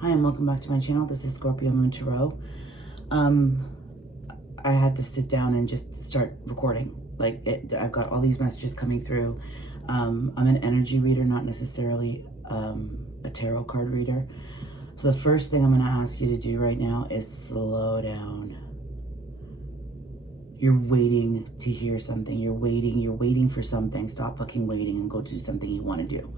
Hi, and welcome back to my channel. This is Scorpio Moon Tarot. I had to sit down and just start recording. I've got all these messages coming through. I'm an energy reader, not necessarily a tarot card reader. So the first thing I'm going to ask you to do right now is slow down. You're waiting to hear something. You're waiting for something. Stop fucking waiting and go do something you want to do.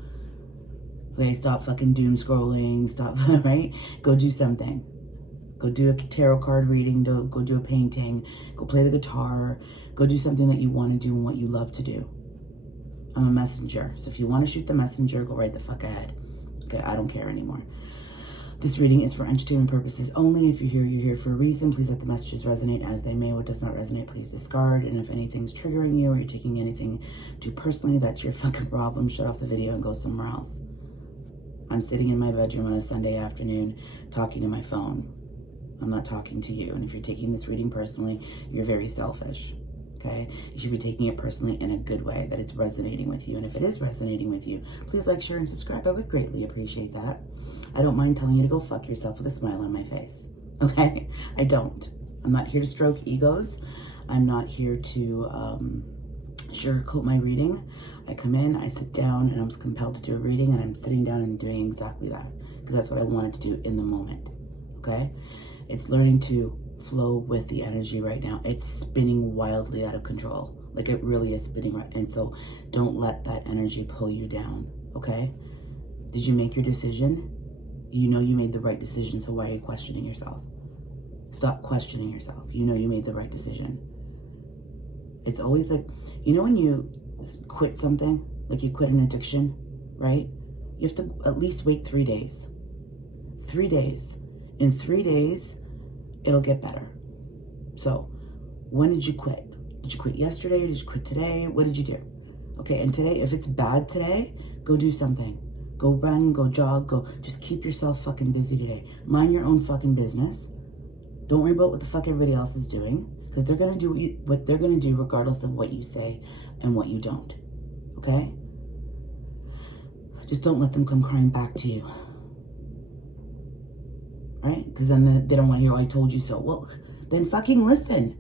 Okay, stop fucking doom scrolling, stop, right? Go do something. Go do a tarot card reading, go do a painting, go play the guitar, go do something that you want to do and what you love to do. I'm a messenger, so if you want to shoot the messenger, go right the fuck ahead. Okay, I don't care anymore. This reading is for entertainment purposes only. If you're here for a reason. Please let the messages resonate as they may. What does not resonate, please discard. And if anything's triggering you or you're taking anything too personally, that's your fucking problem. Shut off the video and go somewhere else. I'm sitting in my bedroom on a Sunday afternoon talking to my phone. I'm not talking to you. And if you're taking this reading personally, you're very selfish, okay? You should be taking it personally in a good way, that it's resonating with you. And if it is resonating with you, please like, share, and subscribe. I would greatly appreciate that. I don't mind telling you to go fuck yourself with a smile on my face, okay? I don't. I'm not here to stroke egos. I'm not here to sugarcoat my reading. I come in, I sit down, and I'm compelled to do a reading, and I'm sitting down and doing exactly that because that's what I wanted to do in the moment, okay? It's learning to flow with the energy right now. It's spinning wildly out of control. Like, it really is spinning right. And so don't let that energy pull you down, okay? Did you make your decision? You know you made the right decision, so why are you questioning yourself? Stop questioning yourself. You know you made the right decision. It's always like, you know when you quit something, like you quit an addiction, right? You have to at least wait 3 days. 3 days. In 3 days, it'll get better. So, when did you quit? Did you quit yesterday? Did you quit today? What did you do? Okay, and today, if it's bad today, go do something. Go run, go jog, go. Just keep yourself fucking busy today. Mind your own fucking business. Don't worry about what the fuck everybody else is doing, because they're going to do what they're going to do regardless of what you say and what you don't. Okay? Just don't let them come crying back to you. Right? Because then they don't want to hear, oh, I told you so. Well, then fucking listen.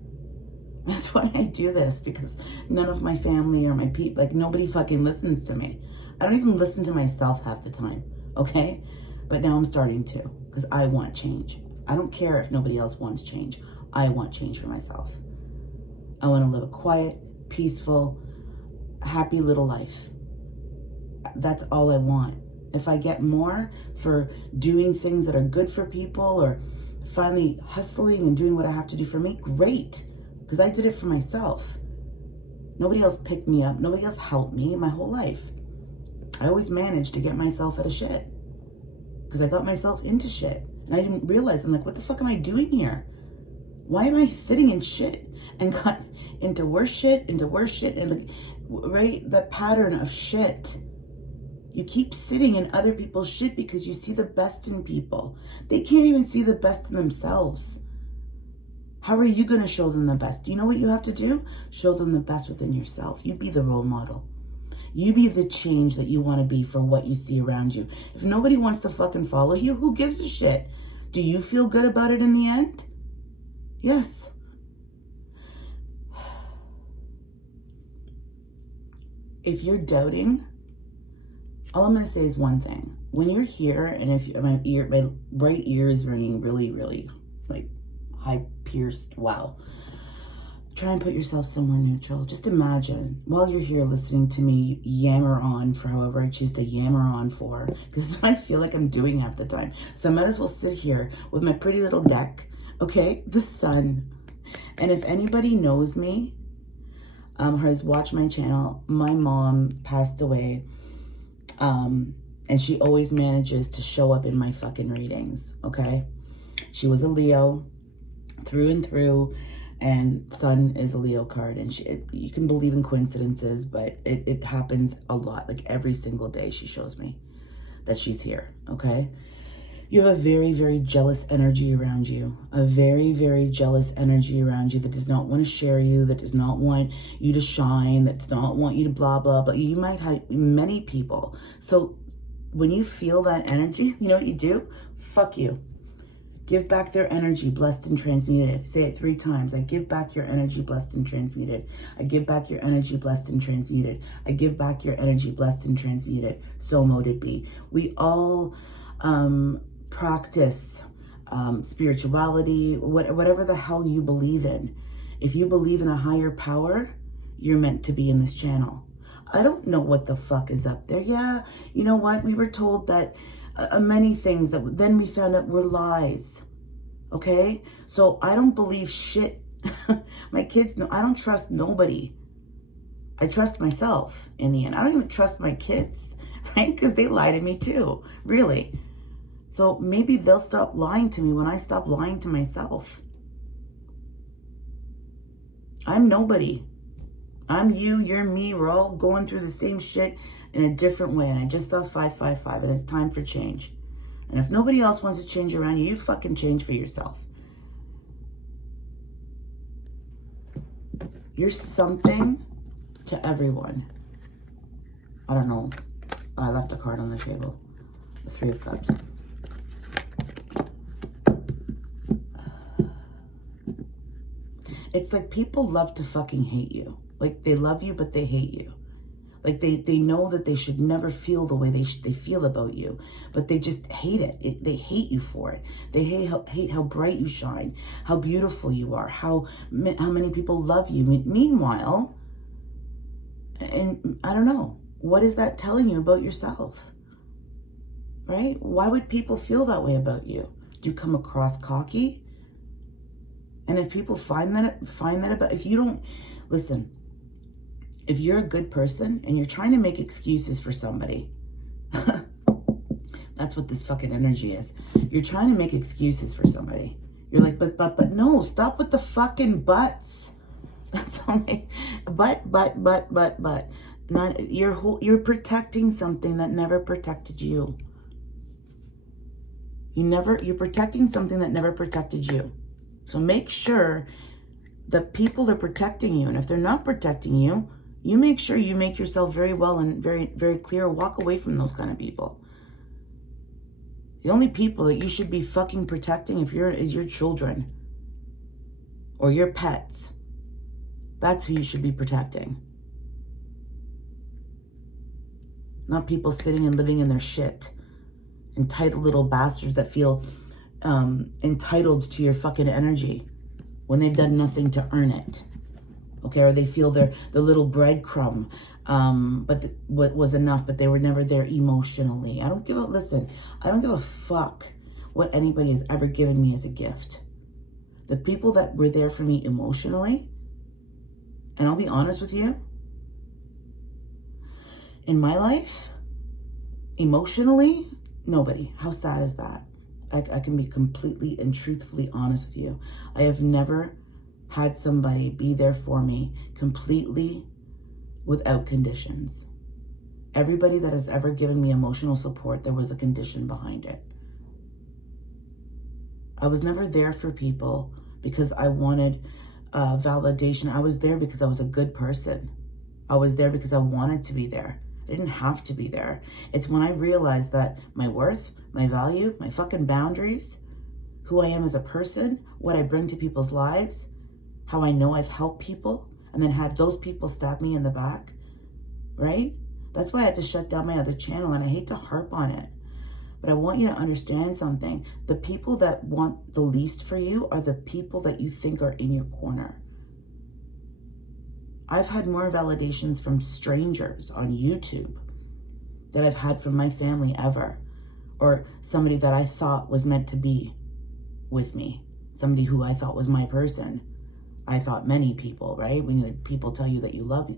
That's why I do this, because none of my family or my people, like, nobody fucking listens to me. I don't even listen to myself half the time. Okay? But now I'm starting to, because I want change. I don't care if nobody else wants change. I want change for myself. I want to live a quiet, peaceful, happy little life. That's all I want. If I get more for doing things that are good for people or finally hustling and doing what I have to do for me, great. Because I did it for myself. Nobody else picked me up. Nobody else helped me my whole life. I always managed to get myself out of shit. Because I got myself into shit. And I didn't realize, I'm like, what the fuck am I doing here? Why am I sitting in shit? And got into worse shit, and like, right? The pattern of shit. You keep sitting in other people's shit because you see the best in people. They can't even see the best in themselves. How are you going to show them the best? Do you know what you have to do? Show them the best within yourself. You be the role model. You be the change that you want to be for what you see around you. If nobody wants to fucking follow you, who gives a shit? Do you feel good about it in the end? Yes. If you're doubting, all I'm going to say is one thing. When you're here, and if my right ear is ringing really, really, like, high-pierced, wow. Try and put yourself somewhere neutral. Just imagine, while you're here listening to me yammer on for however I choose to yammer on for, because I feel like I'm doing half the time. So I might as well sit here with my pretty little deck, okay? The sun. And if anybody knows me, or has watched my channel, my mom passed away. And she always manages to show up in my fucking readings, okay? She was a Leo through and through, and sun is a Leo card. And you can believe in coincidences, but it happens a lot. Like, every single day she shows me that she's here, okay? You have a very, very jealous energy around you. A very, very jealous energy around you that does not want to share you, that does not want you to shine, that does not want you to blah, blah, but you might have many people. So when you feel that energy, you know what you do? Fuck you. Give back their energy, blessed and transmuted. Say it 3 times. I give back your energy, blessed and transmuted. I give back your energy, blessed and transmuted. I give back your energy, blessed and transmuted. So mote it be. We all practice spirituality, whatever the hell you believe in. If you believe in a higher power, you're meant to be in this channel. I don't know what the fuck is up there. Yeah, you know what? We were told that many things that then we found out were lies. Okay? So I don't believe shit. My kids know. I don't trust nobody. I trust myself in the end. I don't even trust my kids, right? Because they lie to me too, really. So maybe they'll stop lying to me when I stop lying to myself. I'm nobody. I'm you, you're me. We're all going through the same shit in a different way. And I just saw 555 and it's time for change. And if nobody else wants to change around you, you fucking change for yourself. You're something to everyone. I don't know. I left a card on the table. The 3 of Cups. It's like people love to fucking hate you. Like they love you, but they hate you. Like they know that they should never feel the way they feel about you, but they just hate it. They hate you for it. They hate how bright you shine, how beautiful you are, how many people love you. Meanwhile, and I don't know, what is that telling you about yourself? Right? Why would people feel that way about you? Do you come across cocky? And if people find that about, if you don't, listen, if you're a good person and you're trying to make excuses for somebody, that's what this fucking energy is. You're trying to make excuses for somebody. You're like, but no, stop with the fucking buts. That's all right. But. Not, you're protecting something that never protected you. You're protecting something that never protected you. So make sure that people are protecting you. And if they're not protecting you, you make sure you make yourself very well and very, very clear. Walk away from those kind of people. The only people that you should be fucking protecting is your children or your pets. That's who you should be protecting. Not people sitting and living in their shit. Entitled little bastards that feel entitled to your fucking energy when they've done nothing to earn it. Okay, or they feel the little breadcrumb, but what was enough, but they were never there emotionally. I don't give a fuck what anybody has ever given me as a gift. The people that were there for me emotionally, and I'll be honest with you, in my life, emotionally, nobody. How sad is that? I can be completely and truthfully honest with you. I have never had somebody be there for me completely without conditions. Everybody that has ever given me emotional support, there was a condition behind it. I was never there for people because I wanted validation. I was there because I was a good person. I was there because I wanted to be there. I didn't have to be there. It's when I realized that my worth, my value, my fucking boundaries, who I am as a person, what I bring to people's lives, how I know I've helped people, and then had those people stab me in the back, right? That's why I had to shut down my other channel, and I hate to harp on it. But I want you to understand something. The people that want the least for you are the people that you think are in your corner. I've had more validations from strangers on YouTube than I've had from my family ever, or somebody that I thought was meant to be with me, somebody who I thought was my person. I thought many people, right? When people tell you that you love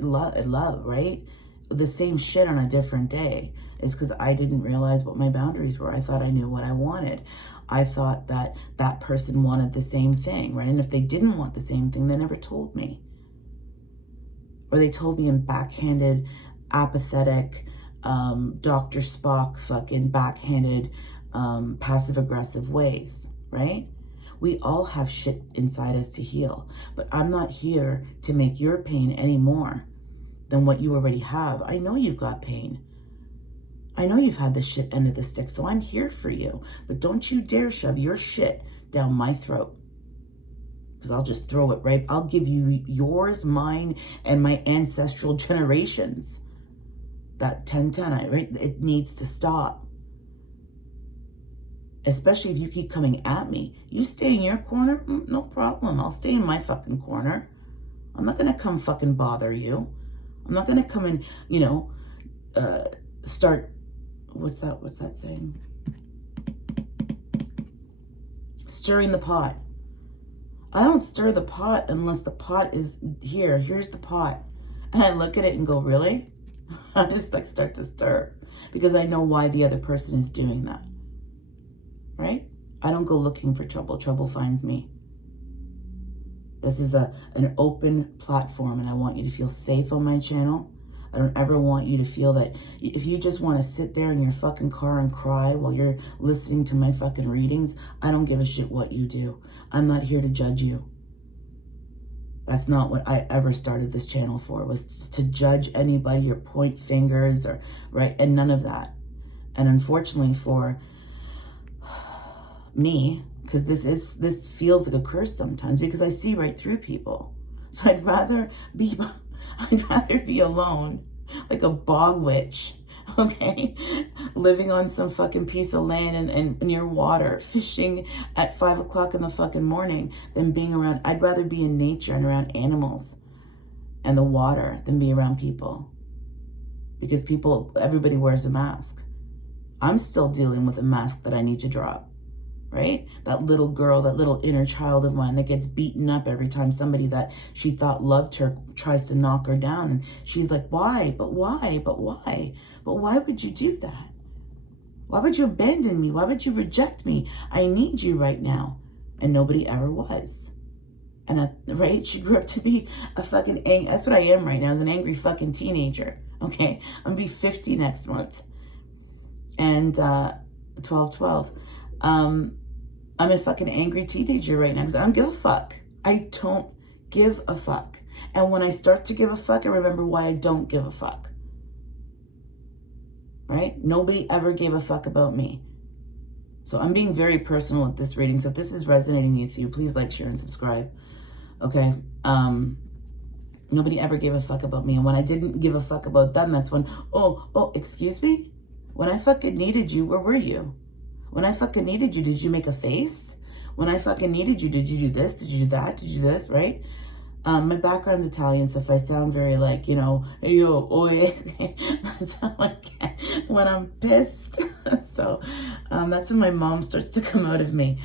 love, right? The same shit on a different day is because I didn't realize what my boundaries were. I thought I knew what I wanted. I thought that that person wanted the same thing, right? And if they didn't want the same thing, they never told me. Or they told me in backhanded, apathetic, Dr. Spock fucking backhanded, passive-aggressive ways, right? We all have shit inside us to heal. But I'm not here to make your pain any more than what you already have. I know you've got pain. I know you've had the shit end of the stick, so I'm here for you. But don't you dare shove your shit down my throat. Because I'll just throw it right. I'll give you yours, mine, and my ancestral generations. That 1010, right? It needs to stop. Especially if you keep coming at me. You stay in your corner, no problem. I'll stay in my fucking corner. I'm not going to come fucking bother you. I'm not going to come and, you know, start, what's that saying? Stirring the pot. I don't stir the pot unless the pot is here. Here's the pot. And I look at it and go, really? I just like start to stir because I know why the other person is doing that. Right? I don't go looking for trouble. Trouble finds me. This is an open platform and I want you to feel safe on my channel. I don't ever want you to feel that if you just want to sit there in your fucking car and cry while you're listening to my fucking readings, I don't give a shit what you do. I'm not here to judge you. That's not what I ever started this channel for, was to judge anybody or point fingers or, right? And none of that. And unfortunately for me, because this feels like a curse sometimes because I see right through people. So I'd rather be alone, like a bog witch, okay? Living on some fucking piece of land and near water, fishing at 5 o'clock in the fucking morning than being around. I'd rather be in nature and around animals and the water than be around people. Because everybody wears a mask. I'm still dealing with a mask that I need to drop. Right? That little girl, that little inner child of mine that gets beaten up every time somebody that she thought loved her tries to knock her down. And she's like, why? But why? But why? But why would you do that? Why would you abandon me? Why would you reject me? I need you right now. And nobody ever was. And right? She grew up to be a fucking that's what I am right now, as an angry fucking teenager. Okay? I'm gonna be 50 next month. And 12/12. I'm a fucking angry teenager right now because I don't give a fuck. I don't give a fuck. And when I start to give a fuck, I remember why I don't give a fuck. Right? Nobody ever gave a fuck about me. So I'm being very personal with this reading. So if this is resonating with you, please like, share, and subscribe. Okay? Nobody ever gave a fuck about me. And when I didn't give a fuck about them, that's when, excuse me? When I fucking needed you, where were you? When I fucking needed you, did you make a face? When I fucking needed you, did you do this? Did you do that? Did you do this? Right? My background's Italian, so if I sound very like, you know, hey, yo, oh, yeah, I sound like when I'm pissed. So that's when my mom starts to come out of me.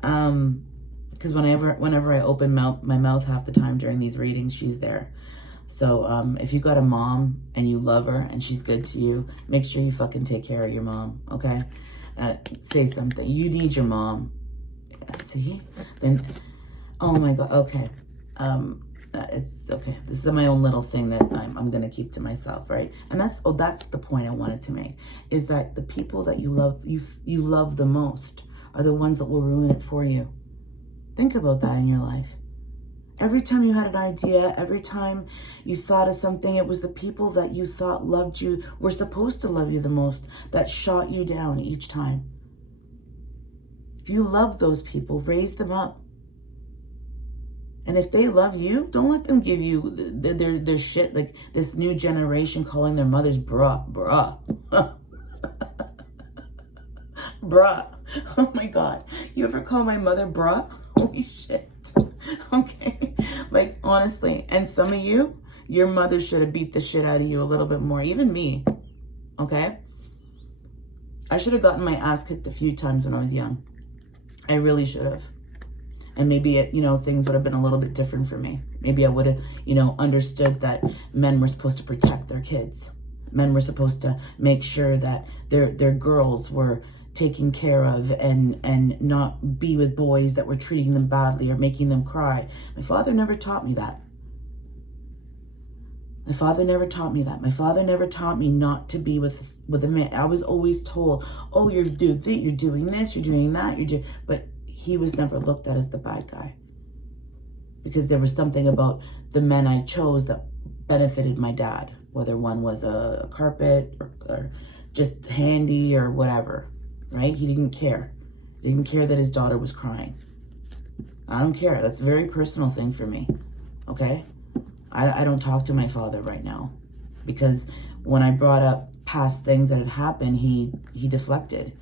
Because whenever I open my mouth half the time during these readings, she's there. So if you got a mom and you love her and she's good to you, make sure you fucking take care of your mom, okay? Say something. You need your mom. See? Then, oh my God. Okay. It's okay. This is my own little thing that I'm going to keep to myself, right? And that's the point I wanted to make, is that the people that you love the most are the ones that will ruin it for you. Think about that in your life. Every time you had an idea, every time you thought of something, it was the people that you thought loved you, were supposed to love you the most, that shot you down each time. If you love those people, raise them up. And if they love you, don't let them give you their shit, like this new generation calling their mothers bruh. Bruh. Oh my God. You ever call my mother bruh? Holy shit. Okay. Like, honestly. And some of you, your mother should have beat the shit out of you a little bit more. Even me. Okay? I should have gotten my ass kicked a few times when I was young. I really should have. And maybe, things would have been a little bit different for me. Maybe I would have, understood that men were supposed to protect their kids. Men were supposed to make sure that their girls were taken care of and not be with boys that were treating them badly or making them cry. My father never taught me that. My father never taught me that. My father never taught me not to be with a man. I was always told, oh, you're doing this, you're doing that, but he was never looked at as the bad guy. Because there was something about the men I chose that benefited my dad, whether one was a carpet or just handy or whatever, right? He didn't care. He didn't care that his daughter was crying. I don't care. That's a very personal thing for me, okay? I don't talk to my father right now because when I brought up past things that had happened, he deflected.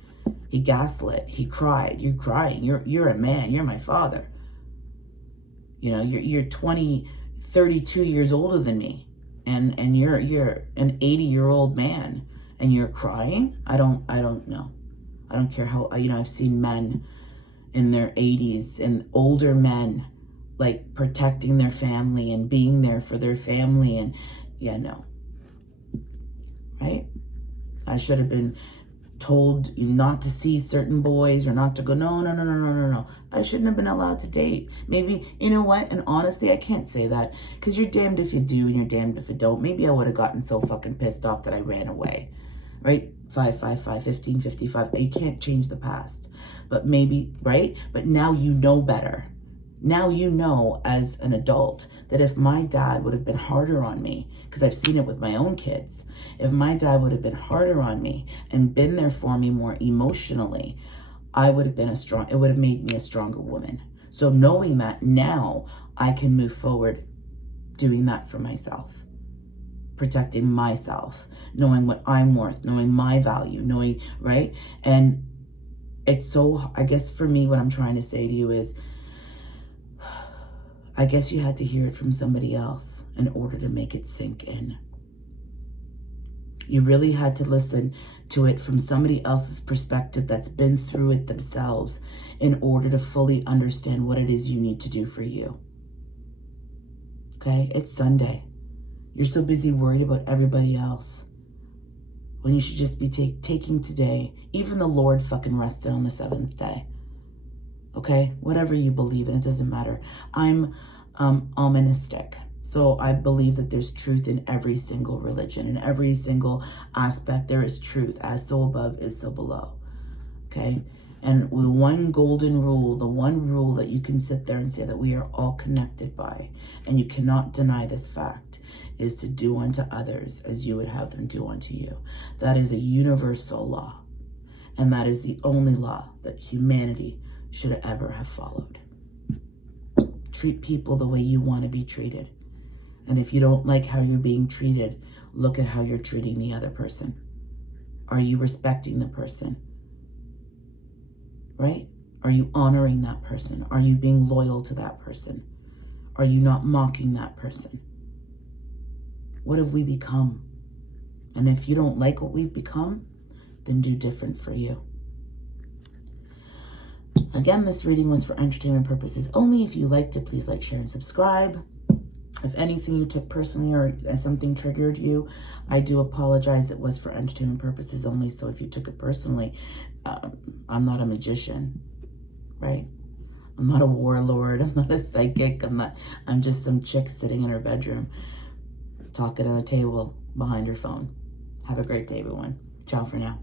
He gaslit. He cried. You're crying. You're a man. You're my father. You know, you're 32 years older than me, and you're an 80-year-old man, and you're crying. I don't know. I don't care how, you know, I've seen men in their 80s and older men like protecting their family and being there for their family, and yeah, no. Right? I should have been told not to see certain boys or not to go. No. I shouldn't have been allowed to date. Maybe, you know what? And honestly, I can't say that because you're damned if you do and you're damned if you don't. Maybe I would have gotten so fucking pissed off that I ran away. Right? 555, 1555. You can't change the past. But maybe, right? But now you know better. Now you know as an adult that if my dad would have been harder on me, because I've seen it with my own kids, if my dad would have been harder on me and been there for me more emotionally, I would have been it would have made me a stronger woman. So knowing that now, I can move forward doing that for myself, protecting myself, knowing what I'm worth, knowing my value, knowing, right? And it's so, I guess for me, what I'm trying to say to you is, I guess you had to hear it from somebody else in order to make it sink in. You really had to listen to it from somebody else's perspective that's been through it themselves in order to fully understand what it is you need to do for you. Okay? It's Sunday. You're so busy worried about everybody else when you should just be taking today. Even the Lord fucking rested on the seventh day. Okay, whatever you believe in, it doesn't matter. I'm almanistic, so I believe that there's truth in every single religion, in every single aspect. There is truth. As so above is so below. Okay, and the one golden rule, the one rule that you can sit there and say that we are all connected by, and you cannot deny this fact, is to do unto others as you would have them do unto you. That is a universal law, and that is the only law that humanity should ever have followed. Treat people the way you want to be treated. And if you don't like how you're being treated, look at how you're treating the other person. Are you respecting the person? Right? Are you honoring that person? Are you being loyal to that person? Are you not mocking that person? What have we become? And if you don't like what we've become, then do different for you. Again, this reading was for entertainment purposes only. If you liked it, please like, share, and subscribe. If anything you took personally or something triggered you, I do apologize. It was for entertainment purposes only. So if you took it personally, I'm not a magician, right? I'm not a warlord. I'm not a psychic. I'm just some chick sitting in her bedroom talking on a table behind her phone. Have a great day, everyone. Ciao for now.